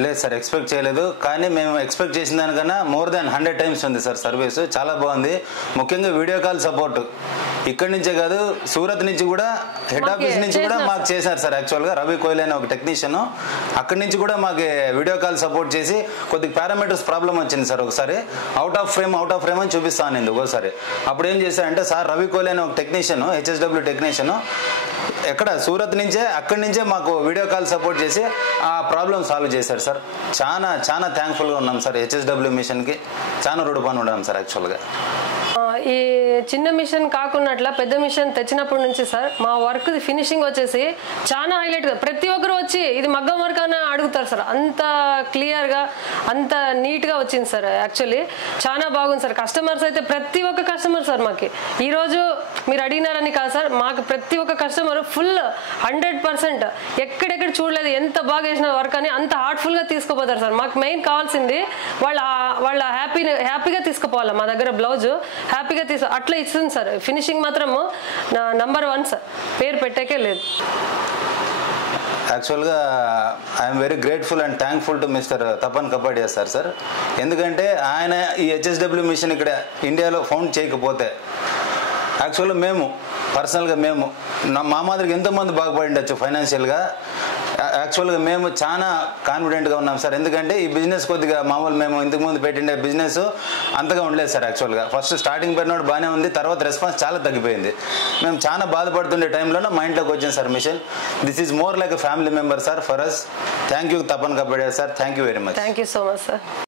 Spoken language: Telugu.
లేదు సార్, ఎక్స్పెక్ట్ చేయలేదు. కానీ మేము ఎక్స్పెక్ట్ చేసిన దానికన్నా మోర్ దాన్ 100 టైమ్స్ ఉంది సార్ సర్వీస్. చాలా బాగుంది. ముఖ్యంగా వీడియో కాల్ సపోర్ట్ ఇక్కడి నుంచే కాదు, సూరత్ నుంచి కూడా, హెడ్ ఆఫీస్ నుంచి కూడా మాకు చేశారు సార్. యాక్చువల్గా రవి కోహ్లీ అనే ఒక టెక్నీషియన్ అక్కడి నుంచి కూడా మాకు వీడియో కాల్ సపోర్ట్ చేసి కొద్దిగా పారామీటర్స్ ప్రాబ్లం వచ్చింది సార్. ఒకసారి అవుట్ ఆఫ్ ఫ్రేమ్ అని చూపిస్తాను నేను ఒకసారి. అప్పుడు ఏం చేశారంటే సార్ రవి కోహ్లీ అనే ఒక టెక్నీషియన్, HSW టెక్నీషియన్ ఎక్కడ సూరత్ నుంచే, అక్కడి నుంచే మాకు వీడియో కాల్ సపోర్ట్ చేసి ఆ ప్రాబ్లం సాల్వ్ చేశారు సార్. చాలా థ్యాంక్ఫుల్గా ఉన్నాం సార్ HSW మిషన్కి. చాలా రుణపడి ఉన్నాం సార్. యాక్చువల్గా ఈ చిన్న మిషన్ కాకున్నట్ల పెద్ద మిషన్ తెచ్చినప్పటి నుంచి సార్ మా వర్క్ ఫినిషింగ్ వచ్చేసి చాలా హైలైట్గా ప్రతి ఒక్కరు వచ్చి ఇది మగ్గం వర్క్ అని అడుగుతారు సార్. అంత క్లియర్గా అంత నీట్గా వచ్చింది సార్. యాక్చువల్లీ చాలా బాగుంది సార్. కస్టమర్స్ అయితే ప్రతి ఒక్క కస్టమర్ సార్ మాకు ఈరోజు మీరు అడిగినారని కాదు సార్, మాకు ప్రతి ఒక్క కస్టమర్ ఫుల్ 100% ఎక్కడెక్కడ చూడలేదు ఎంత బాగా చేసిన వర్క్ అని అంత హార్ట్ఫుల్గా తీసుకుపోతారు సార్. మాకు మెయిన్ కావాల్సింది వాళ్ళ హ్యాపీగా తీసుకుపోవాలి. మా దగ్గర బ్లౌజ్ హ్యాపీగా అట్లా ఇస్తుంది సార్. ఫినిషింగ్ మాత్రము నంబర్ 1 సార్, పేరు పెట్టేకే లేదు. యాక్చువల్గా I'm very grateful and thankful to mister Tapan Kapadia sir. ఎందుకంటే ఆయన ఈ HSW మిషన్ ఇక్కడ ఇండియాలో ఫౌండ్ చేయకపోతే యాక్చువల్గా మేము పర్సనల్గా మా మాదిరికి ఎంతోమంది బాగుపడి ఉండొచ్చు ఫైనాన్షియల్గా. యాక్చువల్గా మేము చాలా కాన్ఫిడెంట్గా ఉన్నాం సార్. ఎందుకంటే ఈ బిజినెస్ కొద్దిగా మామూలు మేము ఇంతకుముందు పెట్టిండే బిజినెస్ అంతగా ఉండలేదు సార్. యాక్చువల్గా ఫస్ట్ స్టార్టింగ్ పెట్టినప్పుడు బాగానే ఉంది, తర్వాత రెస్పాన్స్ చాలా తగ్గిపోయింది. మేము చాలా బాధపడుతుండే టైంలోనే మా ఇంట్లోకి వచ్చింది sir machine. This is more like a family member sir for us. Thank you Tapan Kapadia sir. Thank you very much. Thank you so much sir.